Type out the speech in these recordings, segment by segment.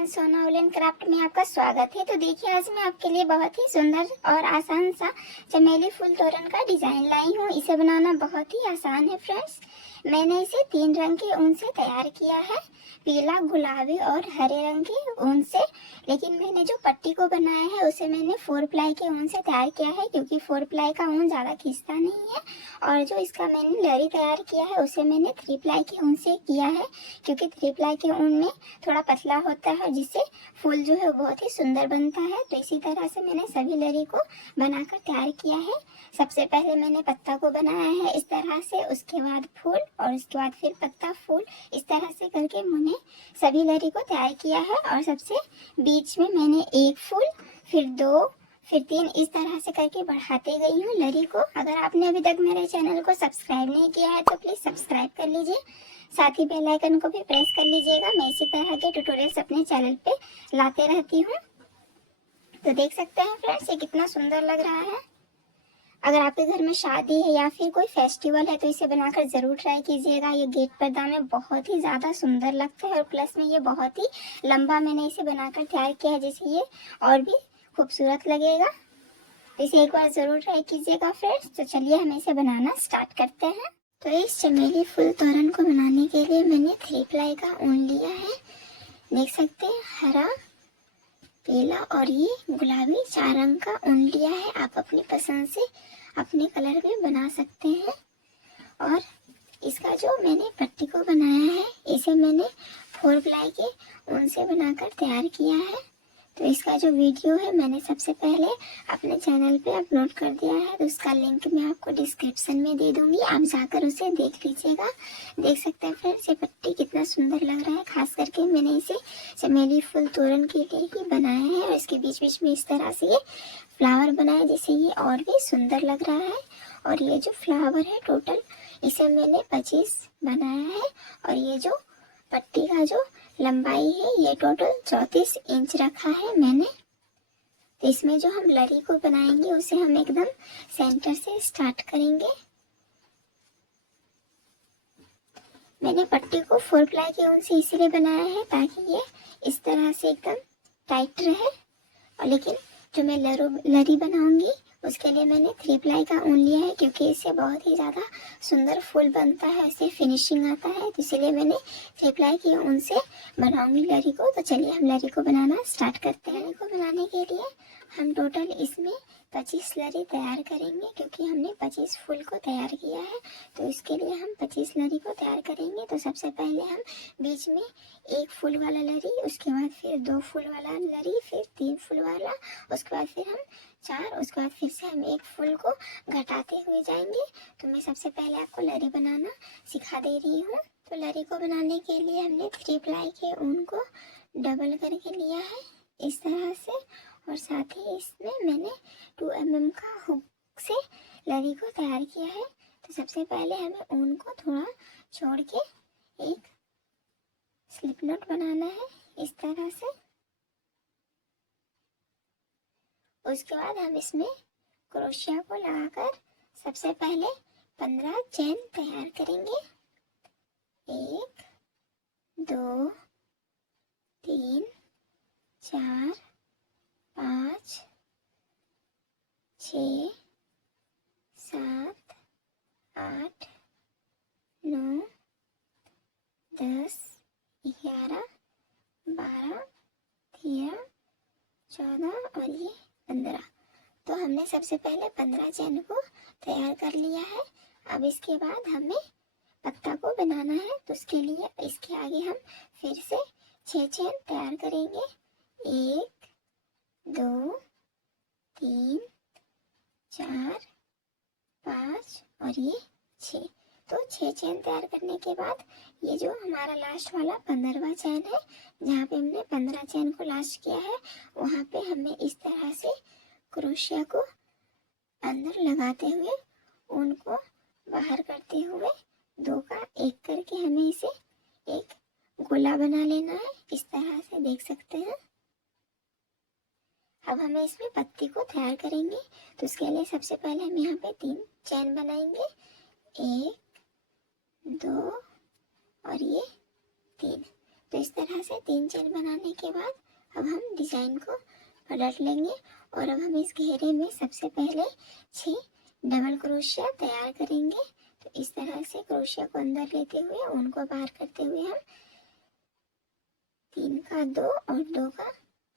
Everyone, सोना woollen craft में आपका स्वागत है। तो देखिए, आज मैं आपके लिए बहुत ही सुंदर और आसान सा चमेली फूल तोरण का डिजाइन लाई हूँ। इसे बनाना बहुत ही आसान है फ्रेंड्स। मैंने इसे 3 रंग के ऊन से तैयार किया है, पीला, गुलाबी और हरे रंग के ऊन से। लेकिन मैंने जो पट्टी को बनाया है उसे मैंने 4 प्लाई के ऊन से तैयार किया है, क्योंकि 4 प्लाई का ऊन ज़्यादा खींचता नहीं है। और जो इसका मैंने लरी तैयार किया है उसे मैंने 3 प्लाई के ऊन से किया है, क्योंकि 3 प्लाई के ऊन में थोड़ा पतला होता है, जिससे फूल जो है बहुत ही सुंदर बनता है। तो इसी तरह से मैंने सभी लरी को बनाकर तैयार किया है। सबसे पहले मैंने पत्ता को बनाया है इस तरह से, उसके बाद फूल और उसके बाद फिर पत्ता, फूल, इस तरह से करके मैंने सभी लरी को तैयार किया है। और सबसे बीच में मैंने 1 फूल, फिर 2, फिर 3, इस तरह से करके बढ़ाते गई हूँ लरी को। अगर आपने अभी तक मेरे चैनल को सब्सक्राइब नहीं किया है तो प्लीज़ सब्सक्राइब कर लीजिए, साथ ही बेल आइकन को भी प्रेस कर लीजिएगा। मैं इसी तरह के ट्यूटोरियल्स अपने चैनल पे लाते रहती हूँ। तो देख सकते हैं फ्रेंड्स, ये कितना सुंदर लग रहा है। अगर आपके घर में शादी है या फिर कोई फेस्टिवल है तो इसे बनाकर ज़रूर ट्राई कीजिएगा। ये गेट पर्दा में बहुत ही ज़्यादा सुंदर लगता है और प्लस में ये बहुत ही लंबा मैंने इसे बनाकर तैयार किया है, जिससे ये और भी खूबसूरत लगेगा। इसे एक बार ज़रूर ट्राई कीजिएगा फ्रेंड्स। तो चलिए हम इसे बनाना स्टार्ट करते हैं। तो इस चमेली फूल तोरण को बनाने के लिए मैंने 3 प्लाई का ऊन लिया है। देख सकते हैं, हरा, पीला और ये गुलाबी 4 रंग का ऊन लिया है। आप अपनी पसंद से अपने कलर में बना सकते हैं। और इसका जो मैंने पट्टी को बनाया है इसे मैंने 4 प्लाई के ऊन से बनाकर तैयार किया है। तो इसका जो वीडियो है मैंने सबसे पहले अपने चैनल पे अपलोड कर दिया है, तो उसका लिंक मैं आपको डिस्क्रिप्शन में दे दूंगी, आप जाकर उसे देख लीजिएगा। देख सकते हैं फ्रेंड्स, ये पट्टी कितना सुंदर लग रहा है। खास करके मैंने इसे चमेली फूल तोरण के लिए ही बनाया है और इसके बीच बीच में इस तरह से ये फ्लावर बनाया, जिससे ये और भी सुंदर लग रहा है। और ये जो फ्लावर है टोटल इसे मैंने 25 बनाया है। और ये जो पट्टी का जो लंबाई है ये टोटल 34 इंच रखा है मैंने। तो इसमें जो हम लरी को बनाएंगे उसे हम एकदम सेंटर से स्टार्ट करेंगे। मैंने पट्टी को 4 प्लाई के ऊन से इसीलिए बनाया है ताकि ये इस तरह से एकदम टाइट रहे। और लेकिन जो मैं लरी बनाऊंगी उसके लिए मैंने 3 प्लाई का ऊन लिया है, क्योंकि इससे बहुत ही ज़्यादा सुंदर फूल बनता है, इससे फिनिशिंग आता है। तो इसीलिए मैंने 3 प्लाई के ऊन से बनाऊंगी लरी को। तो चलिए हम लरी को बनाना स्टार्ट करते हैं। लरी को बनाने के लिए हम टोटल इसमें 25 लरी तैयार करेंगे, क्योंकि हमने 25 फूल को तैयार किया है। तो इसके लिए हम 25 लरी को तैयार करेंगे। तो सबसे पहले हम बीच में 1 फूल वाला लरी, उसके बाद फिर 2 फूल वाला लरी, फिर 3 फूल वाला, उसके बाद फिर हम 4, उसके बाद फिर से हम 1 फूल को घटाते हुए जाएंगे। तो मैं सबसे पहले आपको लरी बनाना सिखा दे रही हूँ। तो लरी को बनाने के लिए हमने 3 प्लाई के ऊन को डबल करके लिया है इस तरह से, और साथ ही इसमें मैंने 2 mm का हुक से लरी को तैयार किया है। तो सबसे पहले हमें ऊन को थोड़ा छोड़ के एक स्लिप नॉट बनाना है इस तरह से। उसके बाद हम इसमें क्रोशिया को लगाकर सबसे पहले 15 चेन तैयार करेंगे। 1, 2, 3, 4, 5, 6, 7, 8, 9, 10, 11, 12, 13, 14 और ये 15। तो हमने सबसे पहले 15 चैन को तैयार कर लिया है। अब इसके बाद हमें पत्ता को बनाना है, तो उसके लिए इसके आगे हम फिर से 6 चैन तैयार करेंगे। 1, 2, 3, 4, 5 और ये 6। तो 6 चैन तैयार करने के बाद ये जो हमारा लास्ट वाला 15वां चैन है, जहाँ पे हमने 15 चैन को लास्ट किया है, वहाँ पे हमें इस तरह से क्रोशिया को अंदर लगाते हुए ऊन को बाहर करते हुए 2 का 1 करके हमें इसे एक गोला बना लेना है इस तरह से, देख सकते हैं। अब हमें इसमें पत्ती को तैयार करेंगे। तो उसके लिए सबसे पहले हम यहाँ पे 3 चैन बनाएंगे, 1, 2 और ये 3। तो इस इस तरह से 3 चेन बनाने के बाद अब हम डिजाइन को पलट लेंगे और अब हम इस घेरे में सबसे पहले 6 डबल क्रोशिया तैयार करेंगे। तो इस तरह से क्रोशिया को अंदर लेते हुए उनको बाहर करते हुए हम 3 का 2 और 2 का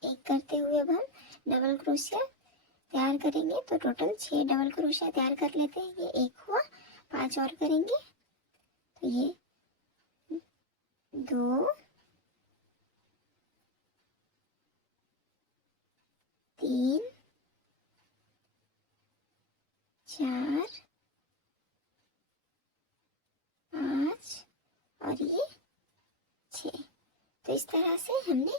1 करते हुए अब हम डबल क्रोशिया तैयार करेंगे। तो टोटल 6 डबल क्रोशिया तैयार कर लेते हैं। ये 1 हुआ, 5 और करेंगे। तो ये 2 3 4 5 और ये 6। तो इस तरह से हमने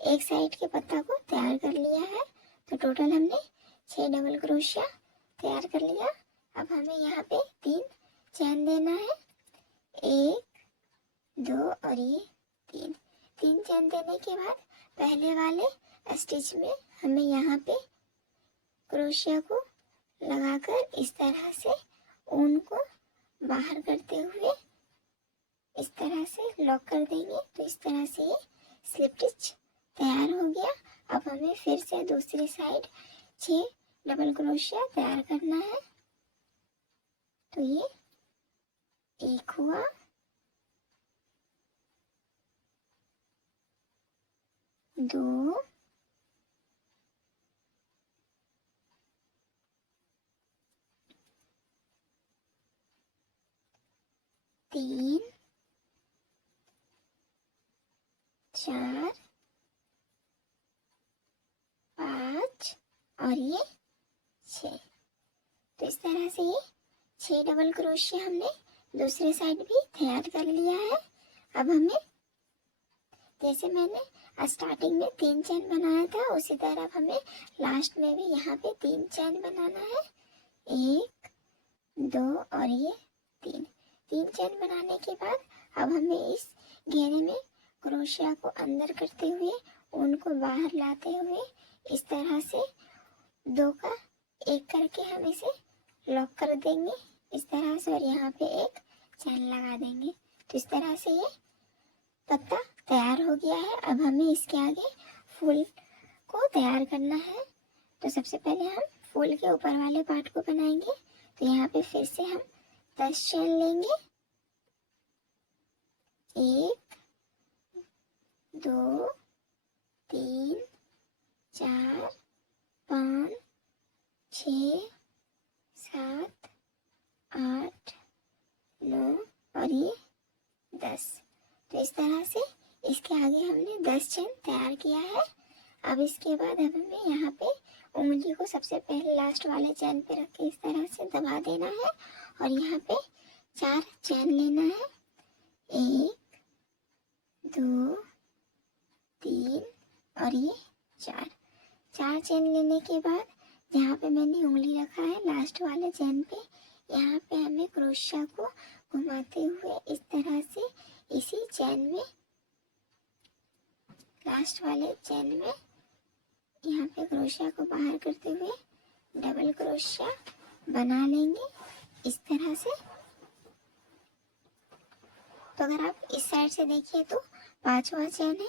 एक साइड के पत्ता को तैयार कर लिया है। तो टोटल हमने 6 डबल क्रोशिया तैयार कर लिया। अब हमें यहाँ पे 3 चैन देना है, 1 2 और ये 3 चैन देने के बाद पहले वाले स्टिच में हमें यहाँ पे क्रोशिया को लगाकर इस तरह से ऊन को बाहर करते हुए इस तरह से लॉक कर देंगे। तो इस तरह से ये स्लिप स्टिच तैयार हो गया। अब हमें फिर से दूसरी साइड 6 डबल क्रोशिया तैयार करना है। तो ये 1 हुआ, 2 3 4 5 और ये 6। तो इस तरह से ये 6 डबल क्रोशिया हमने दूसरे साइड भी तैयार कर लिया है। अब हमें जैसे मैंने स्टार्टिंग में 3 चैन बनाया था उसी तरह हमें लास्ट में भी यहाँ पे 3 चैन बनाना है, 1 2 और ये 3 चैन बनाने के बाद अब हमें इस घेरे में क्रोशिया को अंदर करते हुए ऊन को बाहर लाते हुए इस तरह से 2 का 1 करके हम इसे लॉक कर देंगे इस तरह से और यहाँ पे एक चैन लगा देंगे। तो इस तरह से ये पत्ता तैयार हो गया है। अब हमें इसके आगे फूल को तैयार करना है। तो सबसे पहले हम फूल के ऊपर वाले पार्ट को बनाएंगे। तो यहाँ पे फिर से हम 10 चैन लेंगे, 1 2 3 4 5 6 7 8 9 और ये 10। तो इस तरह से इसके आगे हमने 10 चैन तैयार किया है। अब इसके बाद हमें यहाँ पे उंगली को सबसे पहले लास्ट वाले चैन पे रख के इस तरह से दबा देना है और यहाँ पे 4 चैन लेना है, 1 2 3 और ये 4 चैन लेने के बाद जहाँ पे मैंने उंगली रखा है लास्ट वाले चैन पे, यहाँ पे हमें क्रोशिया को घुमाते हुए इस तरह से इसी चैन में लास्ट वाले चैन में यहाँ पे क्रोशिया को बाहर करते हुए डबल क्रोशिया बना लेंगे इस तरह से। तो अगर आप इस साइड से देखिए तो 5वां चैन है।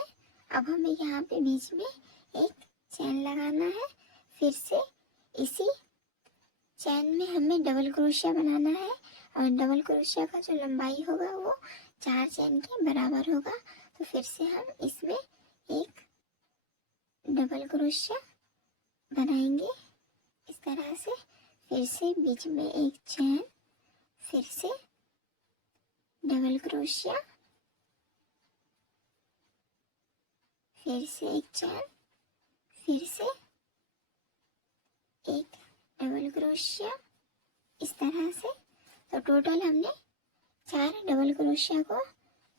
अब हमें यहाँ पे बीच में एक चैन लगाना है। फिर से इसी चैन में हमें डबल क्रोशिया बनाना है और डबल क्रोशिया का जो लंबाई होगा वो 4 चैन के बराबर होगा। तो फिर से हम इसमें एक डबल क्रोशिया बनाएंगे इस तरह से। फिर से बीच में एक चैन, फिर से डबल क्रोशिया, फिर से एक चैन, फिर से एक डबल क्रोशिया इस तरह से। तो टोटल हमने 4 डबल क्रोशिया को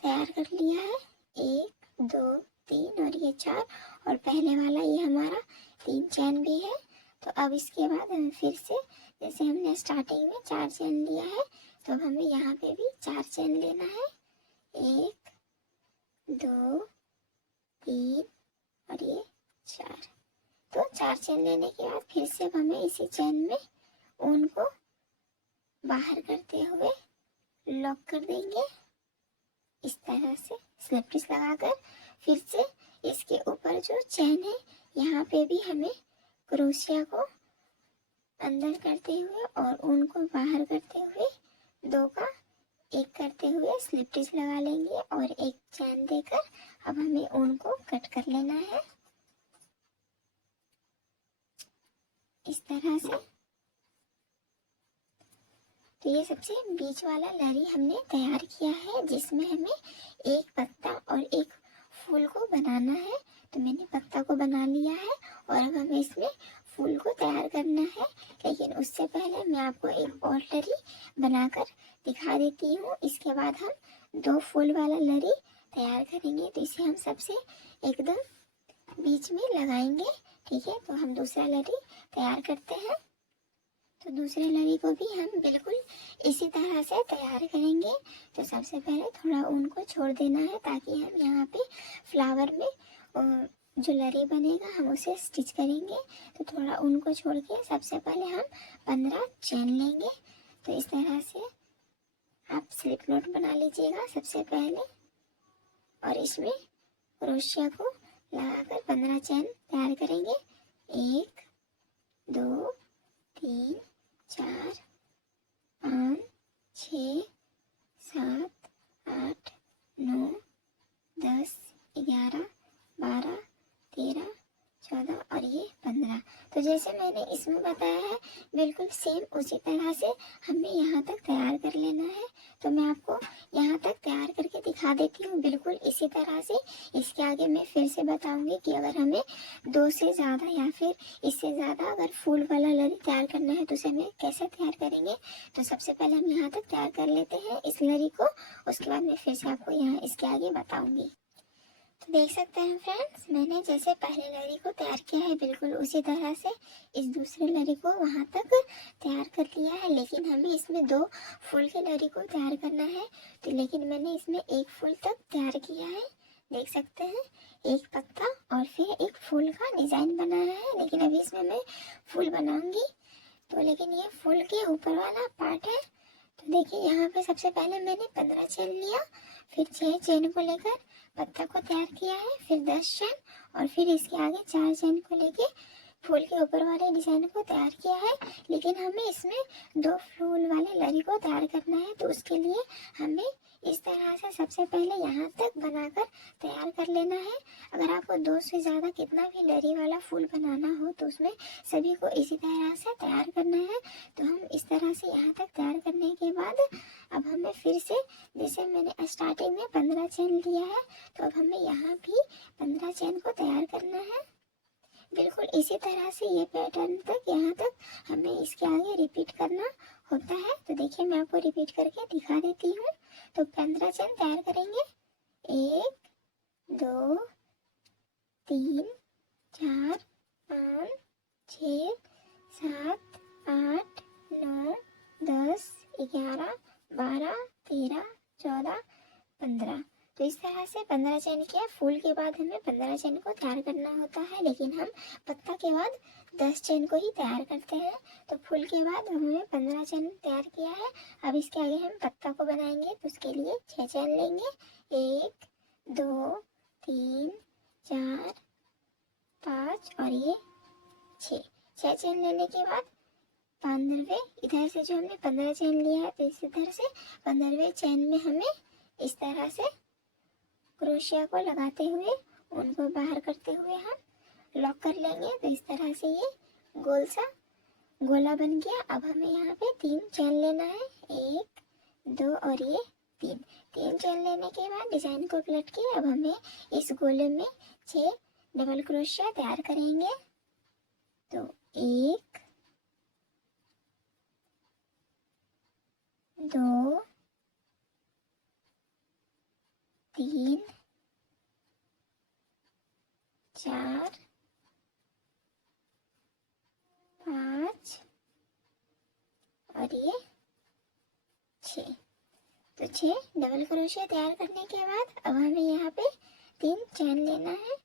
तैयार कर लिया है, 1 2 3 और ये 4 और पहले वाला ये हमारा 3 चैन भी है। तो अब इसके बाद हमें फिर से जैसे हमने स्टार्टिंग में 4 चैन लिया है तो अब हमें यहाँ पे भी 4 चैन लेना है, 1 2 3 और ये 4। तो 4 चैन लेने के बाद फिर से अब हमें इसी चैन में ऊन को बाहर करते हुए लॉक कर देंगे इस तरह से स्लिप स्टिच लगाकर फिर से इसके ऊपर जो चैन है यहाँ पे भी हमें क्रोशिया को अंदर करते हुए और ऊन को बाहर करते हुए दो का एक करते हुए स्लिप स्टिच लगा लेंगे और एक चैन देकर अब हमें ऊन को कट कर लेना है इस तरह से। तो ये सबसे बीच वाला लरी हमने तैयार किया है जिसमें हमें एक पत्ता और एक फूल को बनाना है। तो मैंने पत्ता को बना लिया है और अब हमें इसमें फूल को तैयार करना है, लेकिन उससे पहले मैं आपको एक और लरी बनाकर दिखा देती हूँ। इसके बाद हम दो फूल वाला लरी तैयार करेंगे। तो इसे हम सबसे एकदम बीच में लगाएंगे, ठीक है। तो हम दूसरा लरी तैयार करते हैं। तो दूसरे लरी को भी हम बिल्कुल इसी तरह से तैयार करेंगे। तो सबसे पहले थोड़ा ऊन को छोड़ देना है ताकि हम यहाँ पे फ्लावर में जो लरी बनेगा हम उसे स्टिच करेंगे। तो थोड़ा ऊन को छोड़ के सबसे पहले हम 15 चेन लेंगे। तो इस तरह से आप स्लिप नॉट बना लीजिएगा सबसे पहले और इसमें क्रोशिया को लगाकर 15 चेन तैयार करेंगे। 1 2 3 4 5 6 7 8 9 10 11 12 13 14 और ये 15। तो जैसे मैंने इसमें बताया है बिल्कुल सेम उसी तरह से हमें यहाँ तक तैयार कर लेना है। तो मैं आपको यहाँ तक तैयार करके दिखा देती हूँ बिल्कुल इसी तरह से। इसके आगे मैं फिर से बताऊंगी कि अगर हमें 2 से ज़्यादा या फिर इससे ज़्यादा अगर फूल वाला लरी तैयार करना है तो उसे हमें कैसे तैयार करेंगे। तो सबसे पहले हम यहाँ तक तैयार कर लेते हैं इस लरी को, उसके बाद मैं फिर से आपको यहाँ इसके आगे बताऊँगी। तो देख सकते हैं फ्रेंड्स, मैंने जैसे पहले लरी को तैयार किया है बिल्कुल उसी तरह से इस दूसरे लरी को वहाँ तक तैयार कर लिया है। लेकिन हमें इसमें 2 फूल के लरी को तैयार करना है। तो लेकिन मैंने इसमें एक फूल तक तैयार किया है, देख सकते हैं, एक पत्ता और फिर एक फूल का डिजाइन बनाया है। लेकिन अभी इसमें मैं फूल बनाऊंगी। तो लेकिन ये फूल के ऊपर वाला पार्ट है। तो देखिए यहाँ पे सबसे पहले मैंने 15 चेन लिया, फिर 6 चेन को लेकर पत्ता को तैयार किया है, फिर 10 चेन और फिर इसके आगे 4 चेन को लेके फूल के ऊपर वाले डिजाइन को तैयार किया है। लेकिन हमें इसमें 2 फूल वाले लरी को तैयार करना है। तो उसके लिए हमें इस तरह से सबसे पहले यहाँ तक बनाकर तैयार कर लेना है। अगर आपको 2 से ज़्यादा कितना भी लरी वाला फूल बनाना हो तो उसमें सभी को इसी तरह से तैयार करना है। तो हम इस तरह से यहाँ तक तैयार करने के बाद अब हमें फिर से जैसे मैंने स्टार्टिंग में 15 चेन लिया है तो अब हमें यहाँ भी 15 चेन को तैयार करना है। बिल्कुल इसी तरह से ये पैटर्न तक यहाँ तक हमें इसके आगे रिपीट करना होता है। तो देखिए मैं आपको रिपीट करके दिखा देती हूँ। तो 15 चेन तैयार करेंगे, 1 2 3 4 5 6 7 8 9 10 11 12 13 14 15। तो इस तरह से 15 चेन किया। फूल के बाद हमें 15 चेन को तैयार करना होता है, लेकिन हम पत्ता के बाद 10 चेन को ही तैयार करते हैं। तो फूल के बाद हमने 15 चेन तैयार किया है। अब इसके आगे हम पत्ता को बनाएंगे। तो उसके लिए 6 चेन लेंगे, 1 2 3 4 5 और ये 6 चेन लेने के बाद 15वें इधर से जो हमने 15 चेन लिया है तो इस इधर से 15वें चेन में हमें इस तरह से क्रोशिया को लगाते हुए उनको बाहर करते हुए हम लॉक कर लेंगे। तो इस तरह से ये गोल सा गोला बन गया। अब हमें यहाँ पे 3 चेन लेना है, 1 2 और ये 3 चेन लेने के बाद डिजाइन को पलट के अब हमें इस गोले में 6 डबल क्रोशिया तैयार करेंगे। तो 1 2 3 4 5 और ये 6। तो 6 डबल क्रोशिया तैयार करने के बाद अब हमें यहाँ पे 3 चेन लेना है,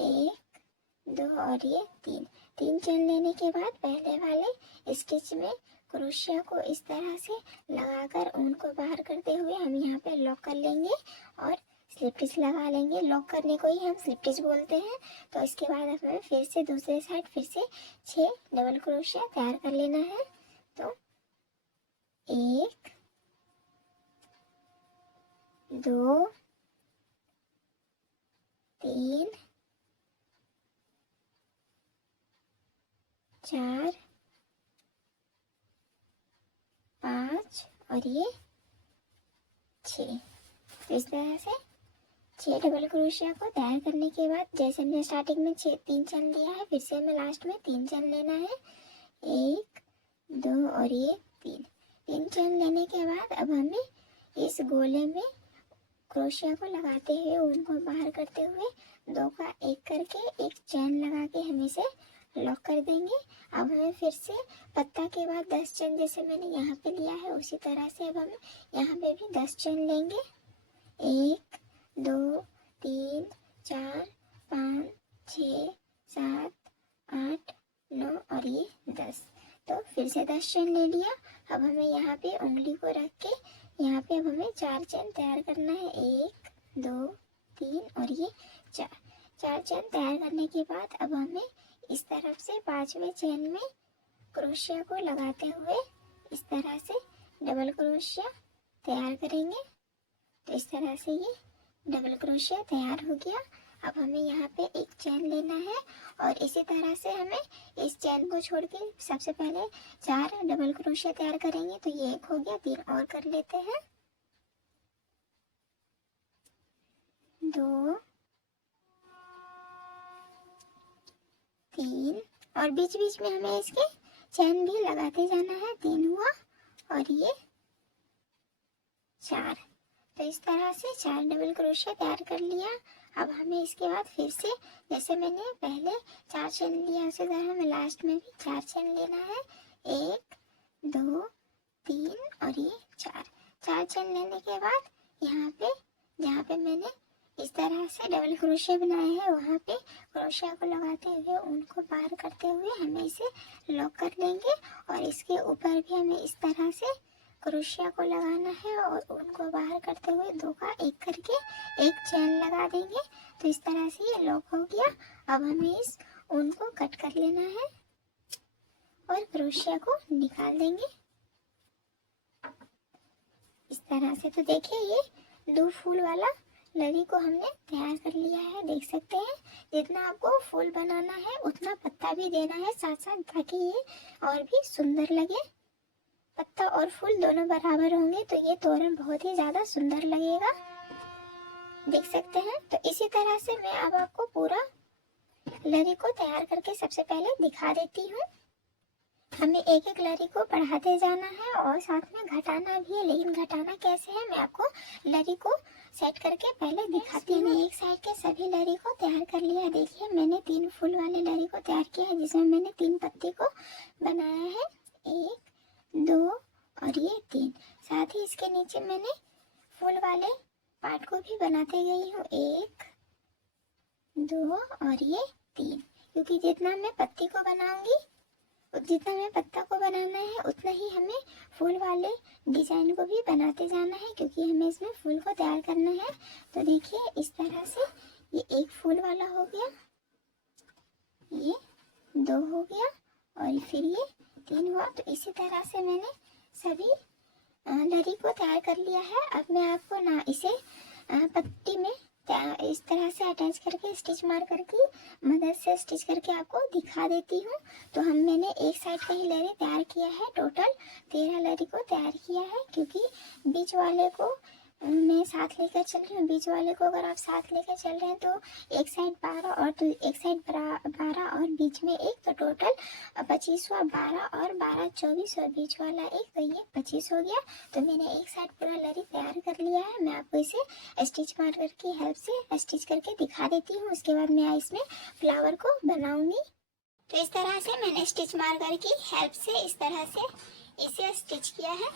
1 2 और ये 3 चेन लेने के बाद पहले वाले स्टिच में क्रोशिया को इस तरह से लगाकर ऊन को बाहर करते हुए हम यहाँ पे लॉक कर लेंगे और स्लिप स्टिच लगा लेंगे। लॉक करने को ही हम स्लिप स्टिच बोलते हैं। तो इसके बाद हमें फिर से दूसरे साइड फिर से 6 डबल क्रोशिया तैयार कर लेना है। तो 1 2 3 4 5 और ये 6। तो इस तरह से 6 डबल क्रोशिया को तैयार करने के बाद जैसे हमने स्टार्टिंग में 3 चैन लिया है, फिर से हमें लास्ट में 3 चैन लेना है। 1 2 और ये 3 चैन लेने के बाद अब हमें इस गोले में क्रोशिया को लगाते हुए उनको बाहर करते हुए 2 का 1 करके एक चैन लगा के हम इसे लॉक कर देंगे। अब हमें फिर से पत्ता के बाद 10 चैन जैसे मैंने यहाँ पे लिया है उसी तरह से अब हम यहाँ पे भी 10 चैन लेंगे। 1 2 3 4 5 6 7 8 9 और ये 10। तो फिर से 10 चैन ले लिया। अब हमें यहाँ पे उंगली को रख के यहाँ पे अब हमें 4 चैन तैयार करना है। 1 2 3 और ये 4 चैन तैयार करने के बाद अब हमें इस तरफ से 5वें चैन में क्रोशिया को लगाते हुए इस तरह से डबल क्रोशिया तैयार करेंगे। तो इस तरह से ये डबल क्रोशिया तैयार हो गया। अब हमें यहाँ पे एक चैन लेना है और इसी तरह से हमें इस चैन को छोड़ के सबसे पहले 4 डबल क्रोशिया तैयार करेंगे। तो ये 1 हो गया, 3 और कर लेते हैं। 2 3 और बीच बीच में हमें इसके चैन भी लगाते जाना है। 3 हुआ और ये 4। तो इस तरह से 4 डबल क्रोशिया तैयार कर लिया। अब हमें इसके बाद फिर से जैसे मैंने पहले 4 चैन लिया उसी तरह हमें लास्ट में भी 4 चैन लेना है। 1 2 3 और ये 4 चैन लेने के बाद यहाँ पे जहाँ पे मैंने इस तरह से डबल क्रोशिया बनाए हैं वहाँ पे क्रोशिया को लगाते हुए उनको पार करते हुए हमें इसे लॉक कर लेंगे और इसके ऊपर भी हमें इस तरह से क्रोशिया को लगाना है और उनको बाहर करते हुए 2 का 1 करके एक चैन लगा देंगे। तो इस तरह से ये लॉक हो गया। अब हमें इस ऊन को कट कर लेना है और क्रोशिया को निकाल देंगे इस तरह से। तो देखिए ये 2 फूल वाला लड़ी को हमने तैयार कर लिया है। देख सकते हैं जितना आपको फूल बनाना है उतना पत्ता भी देना है साथ साथ, ताकि ये और भी सुंदर लगे। पत्ता और फूल दोनों बराबर होंगे तो ये तोरण बहुत ही ज्यादा सुंदर लगेगा। देख सकते हैं। तो इसी तरह से मैं अब आपको पूरा लड़ी को तैयार करके सबसे पहले दिखा देती हूँ। हमें एक एक लड़ी को बढ़ाते जाना है और साथ में घटाना भी है, लेकिन घटाना कैसे है मैं आपको लड़ी को सेट करके पहले दिखाती हूँ। एक साइड के सभी लड़ी को तैयार कर लिया। देखिए मैंने 3 फूल वाले लड़ी को तैयार किया है जिसमें मैंने 3 पत्ती को बनाया है। 1 2 और ये 3। साथ ही इसके नीचे मैंने फूल वाले पार्ट को भी बनाते गई हूँ। 1 2 और ये 3, क्योंकि जितना मैं पत्ती को बनाऊंगी जितना हमें पत्ता को बनाना है उतना ही हमें फूल वाले डिजाइन को भी बनाते जाना है, क्योंकि हमें इसमें फूल को तैयार करना है। तो देखिए इस तरह से ये 1 फूल वाला हो गया, ये 2 हो गया और फिर ये 3 हुआ। तो इसी तरह से मैंने सभी लड़ी को तैयार कर लिया है। अब मैं आपको ना इसे पत्ती में इस तरह से अटैच करके स्टिच मार करके मदद से स्टिच करके आपको दिखा देती हूँ। तो मैंने एक साइड का ही लड़ी तैयार किया है। टोटल 13 लड़ी को तैयार किया है, क्योंकि बीच वाले को मैं साथ लेकर चल रही हूँ। बीच वाले को अगर आप साथ लेकर चल रहे हैं तो एक साइड 12 और एक साइड 12 और बीच में 1, तो टोटल 25 हुआ। 12 और 12 24 और बीच वाला 1, तो ये 25 हो गया। तो मैंने एक साइड पूरा लड़ी तैयार कर लिया है। मैं आपको इसे स्टिच मार्कर की हेल्प से स्टिच करके दिखा देती हूँ। उसके बाद मैं इसमें फ्लावर को बनाऊंगी। तो इस तरह से मैंने स्टिच मार्कर की हेल्प से इस तरह से इसे स्टिच किया है,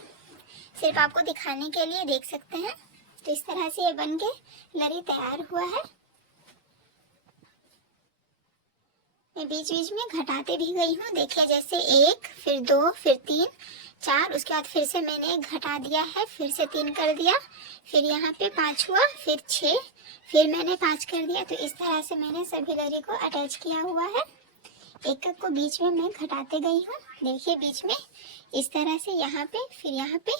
सिर्फ आपको दिखाने के लिए। देख सकते हैं तो इस तरह से ये बन के लड़ी तैयार हुआ है। मैं बीच बीच में घटाते भी गई हूँ। देखिए जैसे 1 फिर 2 फिर 3 4, उसके बाद फिर से मैंने 1 घटा दिया है, फिर से 3 कर दिया, फिर यहाँ पे 5 हुआ, फिर 6, फिर मैंने 5 कर दिया। तो इस तरह से मैंने सभी लरी को अटैच किया हुआ है। एक एक को बीच में मैं घटाते गई हूँ। देखिए बीच में इस तरह से, यहाँ पे, फिर यहाँ पे,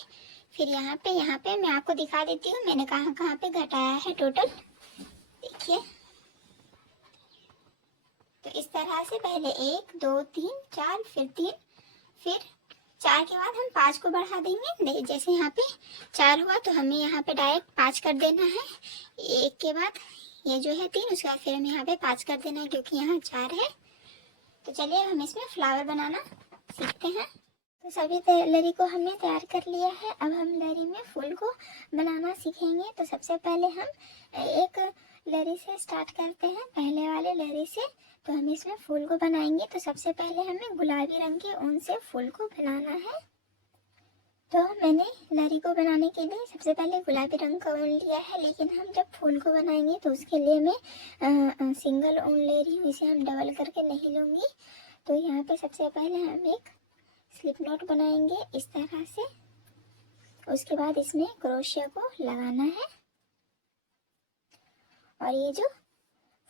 फिर यहाँ पे, यहाँ पे मैं आपको दिखा देती हूँ मैंने कहाँ कहाँ पे घटाया है टोटल। देखिए तो इस तरह से पहले 1 2 3 4, फिर 3, फिर 4 के बाद हम 5 को बढ़ा देंगे। जैसे यहाँ पे 4 हुआ तो हमें यहाँ पे डायरेक्ट 5 कर देना है। 1 के बाद ये जो है 3, उसके बाद फिर हमें यहाँ पे 5 कर देना है क्योंकि यहाँ 4 है। तो चलिए हम इसमें फ्लावर बनाना सीखते हैं। तो सभी लरी को हमने तैयार कर लिया है। अब हम लरी में फूल को बनाना सीखेंगे। तो सबसे पहले हम एक लरी से स्टार्ट करते हैं, पहले वाले लरी से। तो हम इसमें फूल को बनाएंगे। तो सबसे पहले हमें गुलाबी रंग के ऊन से फूल को बनाना है। तो मैंने लरी को बनाने के लिए सबसे पहले गुलाबी रंग का ऊन लिया है, लेकिन हम जब फूल को बनाएंगे तो उसके लिए मैं सिंगल ऊन ले रही हूँ, इसे हम डबल करके नहीं लूँगी। तो यहाँ पे सबसे पहले हम एक स्लिप नॉट बनाएंगे इस तरह से। उसके बाद इसमें क्रोशिया को लगाना है। और ये जो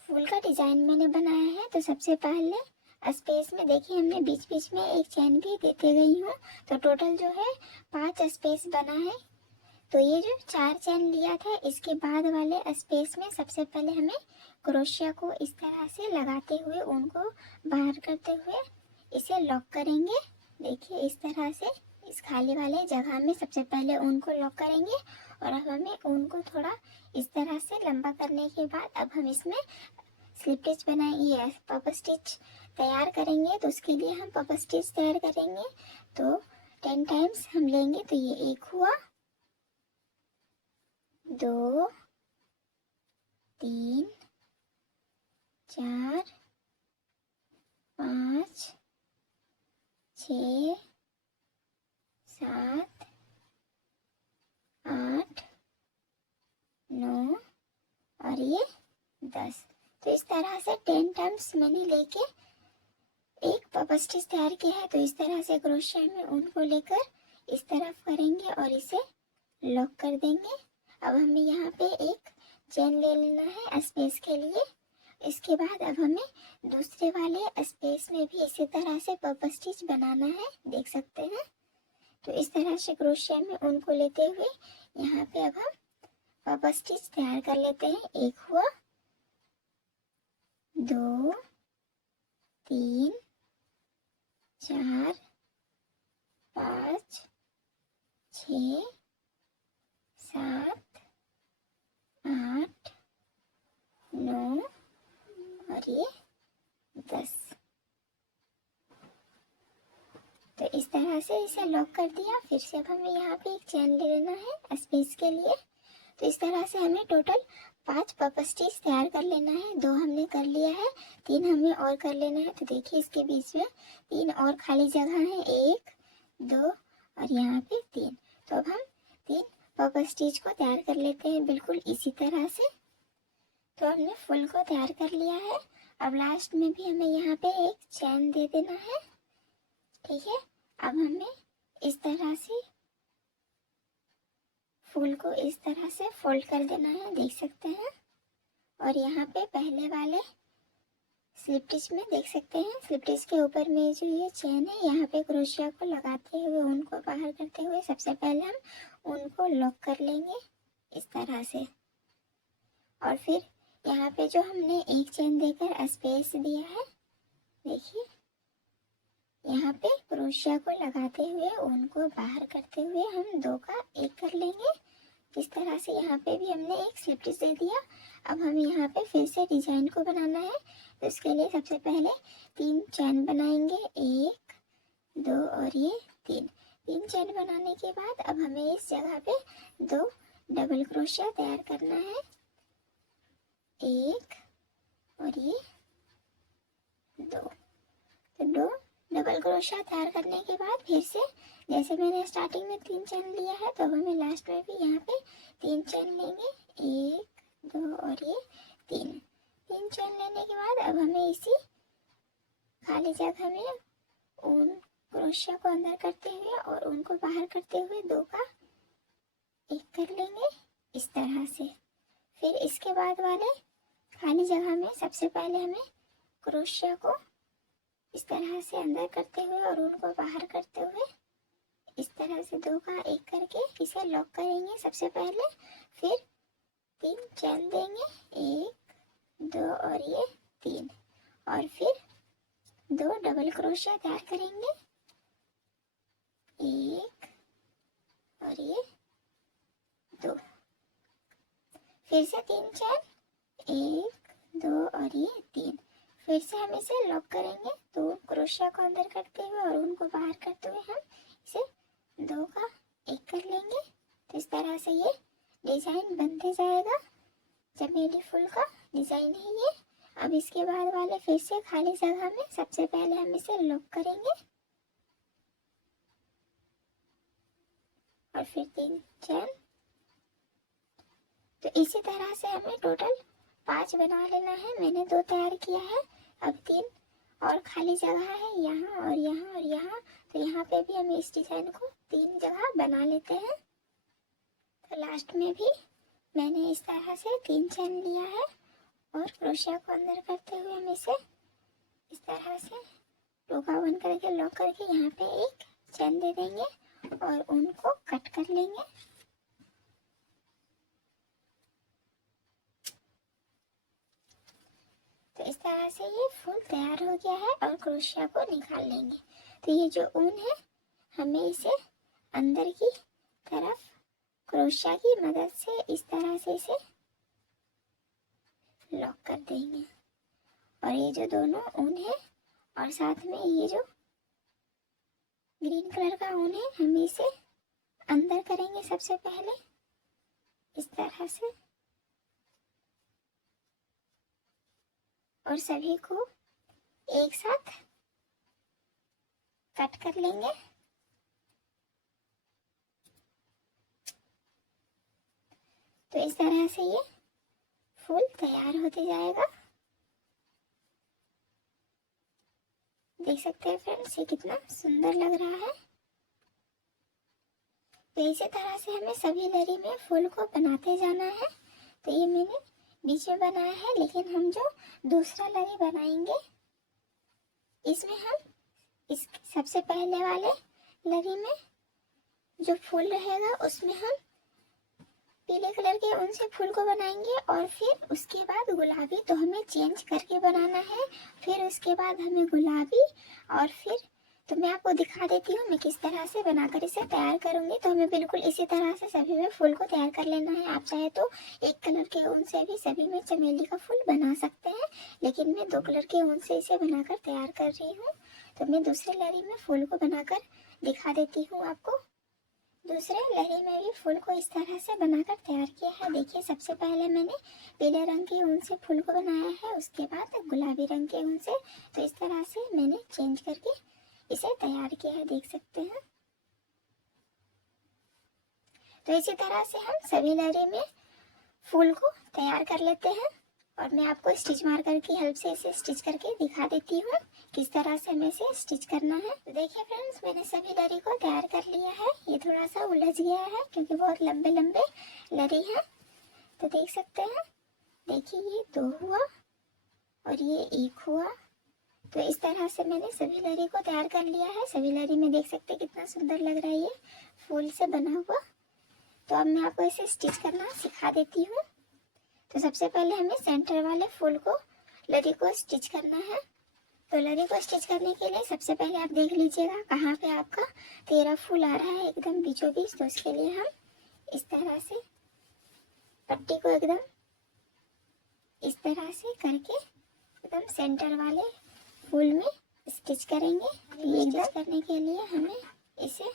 फूल का डिजाइन मैंने बनाया है, तो सबसे पहले स्पेस में देखिए हमने बीच बीच में एक चैन भी देते गई हूँ। तो टोटल जो है 5 स्पेस बना है। तो ये जो 4 चैन लिया था, इसके बाद वाले स्पेस में सबसे पहले हमें क्रोशिया को इस तरह से लगाते हुए ऊन को बाहर करते हुए इसे लॉक करेंगे। देखिए इस तरह से इस खाली वाले जगह में सबसे पहले ऊन को लॉक करेंगे। और अब हमें ऊन को थोड़ा इस तरह से लंबा करने के बाद अब हम इसमें स्लिप स्टिच बनाएंगे, पफ स्टिच तैयार करेंगे। तो उसके लिए हम पफ स्टिच तैयार करेंगे। तो 10 टाइम्स हम लेंगे। तो ये 1 हुआ, 2 3 4 5 6 7 8 9 और ये 10। तो इस तरह से 10 टाइम्स मैंने लेके एक पफ स्टिच तैयार किया है। तो इस तरह से क्रोशिया में ऊन को लेकर इस तरफ करेंगे और इसे लॉक कर देंगे। अब हमें यहाँ पे एक चेन ले लेना है स्पेस के लिए। इसके बाद अब हमें दूसरे वाले स्पेस में भी इसी तरह से पफ स्टिच बनाना है, देख सकते हैं। तो इस तरह से क्रोशिया में ऊन को लेते हुए यहाँ पे अब हम पफ स्टिच तैयार कर लेते हैं। 1 हुआ, 2 3 4 5 6 7 8 9 और ये 10। तो इस तरह से इसे लॉक कर दिया। फिर से अब हमें यहाँ पे एक चैन ले लेना है स्पेस के लिए। तो इस तरह से हमें टोटल 5 पफ स्टिच तैयार कर लेना है। 2 हमने कर लिया है, 3 हमें और कर लेना है। तो देखिए इसके बीच में 3 और खाली जगह है, 1 2 और यहाँ पे 3। तो अब हम 3 पफ स्टिच को तैयार कर लेते हैं बिल्कुल इसी तरह से। तो हमने फुल को तैयार कर लिया है। अब लास्ट में भी हमें यहाँ पे एक चैन दे देना है, ठीक है। अब हमें इस तरह से फूल को इस तरह से फोल्ड कर देना है, देख सकते हैं। और यहाँ पे पहले वाले स्लिप स्टिच में देख सकते हैं, स्लिप स्टिच के ऊपर में जो ये चेन है, यहाँ पे क्रोशिया को लगाते हुए ऊन को बाहर करते हुए सबसे पहले हम ऊन को लॉक कर लेंगे इस तरह से। और फिर यहाँ पे जो हमने एक चेन देकर स्पेस दिया है, देखिए यहाँ पे क्रोशिया को लगाते हुए ऊन को बाहर करते हुए हम 2 का 1 कर लेंगे। इस तरह से यहाँ पे भी हमने एक स्लिप स्टिच दे दिया। अब हम यहाँ पे फिर से डिजाइन को बनाना है। तो इसके लिए सबसे पहले 3 चैन बनाएंगे, 1 2 और ये 3 चैन बनाने के बाद अब हमें इस जगह पे 2 डबल क्रोशिया तैयार करना है, 1 और ये 2। तो 2 डबल क्रोशिया तैयार करने के बाद फिर से जैसे मैंने स्टार्टिंग में 3 चैन लिया है, तो अब हमें लास्ट में भी यहाँ पे 3 चैन लेंगे, 1 2 और ये 3 चैन लेने के बाद अब हमें इसी खाली जगह में ऊन क्रोशिया को अंदर करते हुए और उनको बाहर करते हुए 2 का 1 कर लेंगे इस तरह से। फिर इसके बाद वाले खाली जगह में सबसे पहले हमें क्रोशिया को इस तरह से अंदर करते हुए और उनको बाहर करते हुए इस तरह से 2 का 1 करके इसे लॉक करेंगे सबसे पहले। फिर 3 चेन देंगे, 1 2 और ये 3, और फिर 2 डबल क्रोशिया तैयार करेंगे, 1 और ये 2। फिर से 3 चेन, 1 2 और ये 3। फिर से हम इसे लॉक करेंगे, 2 क्रोशिया को अंदर करते हुए और उनको बाहर करते हुए हम इसे 2 का 1 कर लेंगे। तो इस तरह से ये डिजाइन बनते जाएगा। चमेली फूल का डिजाइन है ये। अब इसके बाद वाले फिर से खाली जगह में सबसे पहले हम इसे लॉक करेंगे और फिर 3 चेन। तो इसी तरह से हमें टोटल 5 बना लेना है। मैंने 2 तैयार किया है, अब 3 और खाली जगह है यहाँ और यहाँ और यहाँ। तो यहाँ पे भी हम इस डिजाइन को 3 जगह बना लेते हैं। तो लास्ट में भी मैंने इस तरह से 3 चेन लिया है और क्रोशिया को अंदर करते हुए हम इसे इस तरह से डोगा बन करके लॉक करके यहाँ पे एक चेन दे देंगे और उनको कट कर लेंगे। तो इस तरह से ये फूल तैयार हो गया है और क्रोशिया को निकाल लेंगे। तो ये जो ऊन है हमें इसे अंदर की तरफ क्रोशिया की मदद से इस तरह से इसे लॉक कर देंगे। और ये जो दोनों ऊन है और साथ में ये जो ग्रीन कलर का ऊन है हम इसे अंदर करेंगे सबसे पहले इस तरह से, और सभी को एक साथ कट कर लेंगे। तो इस तरह से ये फूल तैयार होते जाएगा। देख सकते हैं फ्रेंड्स ये कितना सुंदर लग रहा है। तो इसी तरह से हमें सभी लड़ी में फूल को बनाते जाना है। तो ये मैंने बीच में बनाया है, लेकिन हम जो दूसरा लड़ी बनाएंगे इसमें हम इस सबसे पहले वाले लड़ी में जो फूल रहेगा उसमें हम पीले कलर के ऊन से फूल को बनाएंगे और फिर उसके बाद गुलाबी, तो हमें चेंज करके बनाना है। फिर उसके बाद हमें गुलाबी और फिर तो मैं आपको दिखा देती हूँ मैं किस तरह से बनाकर इसे तैयार करूँगी। तो हमें बिल्कुल इसी तरह से सभी में फूल को तैयार कर लेना है। आप चाहे तो एक कलर के ऊन से भी सभी में चमेली का फूल बना सकते हैं, लेकिन मैं 2 कलर के ऊन से इसे बनाकर तैयार कर रही हूँ। तो मैं दूसरे लड़ी में फूल को बनाकर दिखा देती हूँ आपको। दूसरे लहरी में भी फूल को इस तरह से बनाकर तैयार किया है। देखिए सबसे पहले मैंने पीले रंग के ऊन से फूल को बनाया है, उसके बाद गुलाबी रंग के ऊन से। तो इस तरह से मैंने चेंज करके इसे तैयार किया है, देख सकते हैं। तो इसी तरह से हम सभी लहरी में फूल को तैयार कर लेते हैं और मैं आपको स्टिच मार्कर की हेल्प से इसे स्टिच करके दिखा देती हूँ किस तरह से हमें इसे स्टिच करना है। तो देखिए फ्रेंड्स मैंने सभी लरी को तैयार कर लिया है। ये थोड़ा सा उलझ गया है क्योंकि बहुत लंबे लंबे लरी है। तो देख सकते हैं, देखिए ये 2 हुआ और ये 1 हुआ। तो इस तरह से मैंने सभी लरी को तैयार कर लिया है। सभी लरी में देख सकते हैं कितना सुंदर लग रहा है ये फूल से बना हुआ। तो अब मैं आपको इसे स्टिच करना सिखा देती हूँ। तो सबसे पहले हमें सेंटर वाले फूल को लरी को स्टिच करना है। तो लरी को स्टिच करने के लिए सबसे पहले आप देख लीजिएगा कहाँ पे आपका 13 फूल आ रहा है एकदम बीचों बीच। तो उसके लिए हम इस तरह से पट्टी को एकदम इस तरह से करके एकदम सेंटर वाले फूल में स्टिच करेंगे। ये स्टिच करने के लिए हमें इसे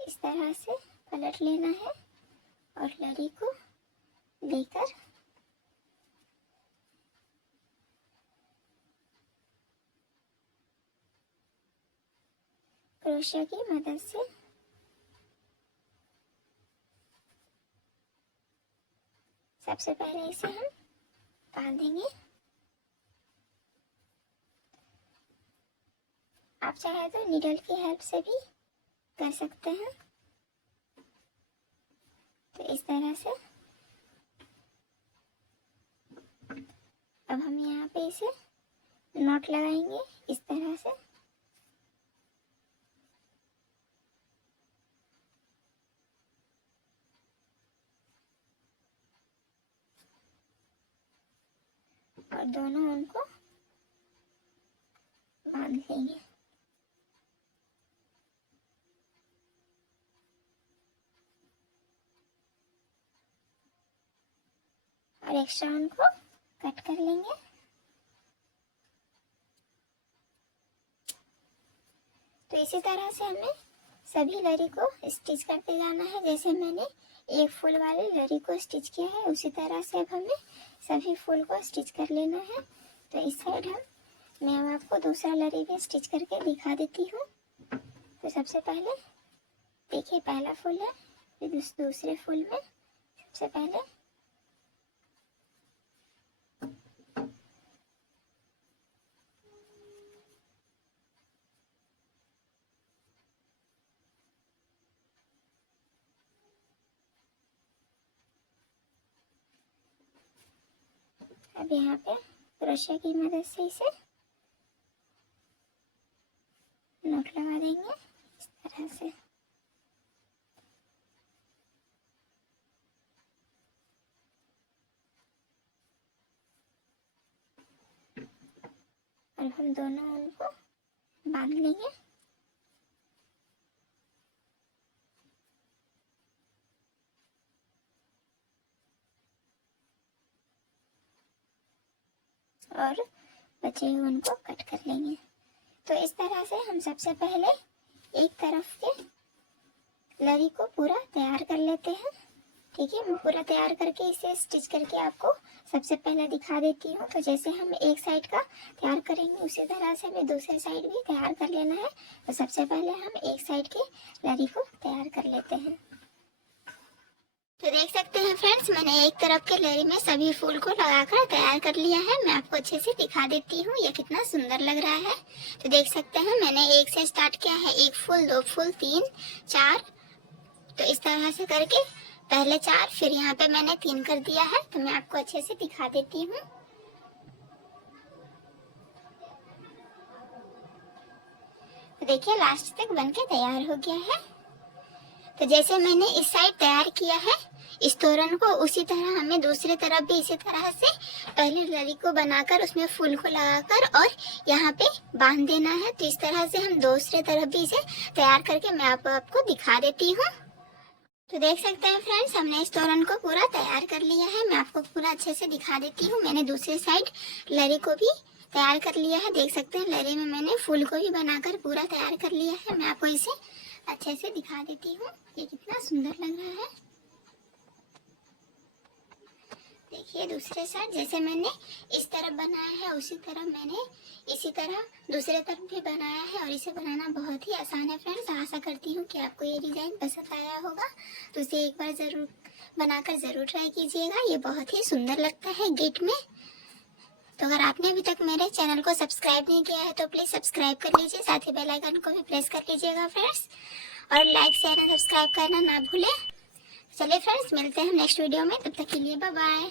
इस तरह से पलट लेना है और लरी को लेकर क्रोशिया की मदद से सबसे पहले इसे हम बांधेंगे। आप चाहे तो नीडल की हेल्प से भी कर सकते हैं। तो इस तरह से अब हम यहाँ पे इसे नॉट लगाएंगे इस तरह से। और दोनों उनको बांध लेंगे। और एक्स्ट्रा उनको कट कर लेंगे। तो इसी तरह से हमें सभी लरी को स्टिच करते जाना है। जैसे मैंने एक फूल वाले लरी को स्टिच किया है, उसी तरह से अब हमें सभी फूल को स्टिच कर लेना है। तो इस साइड मैं अब आपको दूसरा लरी भी स्टिच करके दिखा देती हूँ। तो सबसे पहले देखिए पहला फूल है, फिर दूसरे फूल में सबसे पहले अब यहाँ पे क्रोशे की मदद से इसे नोट लगा देंगे इस तरह से। और हम दोनों उनको बांध लेंगे। और बचे हुए उनको कट कर लेंगे। तो इस तरह से हम सबसे पहले एक तरफ के लरी को पूरा तैयार कर लेते हैं। ठीक है, मैं पूरा तैयार करके इसे स्टिच करके आपको सबसे पहले दिखा देती हूँ। तो जैसे हम एक साइड का तैयार करेंगे उसी तरह से हमें दूसरे साइड भी तैयार कर लेना है। तो सबसे पहले हम एक साइड के लरी को तैयार कर लेते हैं। तो देख सकते हैं फ्रेंड्स, मैंने एक तरफ के लरी में सभी फूल को लगाकर तैयार कर लिया है। मैं आपको अच्छे से दिखा देती हूँ ये कितना सुंदर लग रहा है। तो देख सकते हैं मैंने एक से स्टार्ट किया है, एक फूल, दो फूल, तीन, चार। तो इस तरह से करके पहले चार, फिर यहाँ पे मैंने तीन कर दिया है। तो मैं आपको अच्छे से दिखा देती हूँ। तो देखिए लास्ट तक बनके तैयार हो गया है। तो जैसे मैंने इस साइड तैयार किया है इस तोरण को, उसी तरह हमें दूसरी तरफ भी इसी तरह से पहले लरी को बनाकर उसमें फूल को लगाकर और यहाँ पे बांध देना है। तो इस तरह से हम दूसरी तरफ भी इसे तैयार करके मैं आपको दिखा देती हूँ। तो देख सकते हैं फ्रेंड्स, हमने इस तोरण को पूरा तैयार कर लिया है। मैं आपको पूरा अच्छे से दिखा देती हूँ। मैंने दूसरी साइड लरी को भी तैयार कर लिया है। देख सकते हैं लरी में मैंने फूल को भी बनाकर पूरा तैयार कर लिया है। मैं आपको इसे अच्छे से दिखा देती हूँ ये कितना सुंदर लग रहा है। देखिए दूसरे साइड जैसे मैंने इस तरफ बनाया है उसी तरह मैंने इसी तरह दूसरे तरफ भी बनाया है। और इसे बनाना बहुत ही आसान है फ्रेंड्स। आशा करती हूँ कि आपको ये डिज़ाइन पसंद आया होगा। तो इसे एक बार ज़रूर बनाकर ज़रूर ट्राई कीजिएगा। ये बहुत ही सुंदर लगता है गिफ्ट में। तो अगर आपने अभी तक मेरे चैनल को सब्सक्राइब नहीं किया है तो प्लीज़ सब्सक्राइब कर लीजिए, साथ ही बेल आइकन को भी प्रेस कर लीजिएगा फ्रेंड्स। और लाइक शेयर एंड सब्सक्राइब करना ना भूलें। चलिए फ्रेंड्स, मिलते हैं हम नेक्स्ट वीडियो में। तब तक के लिए बाय बाय।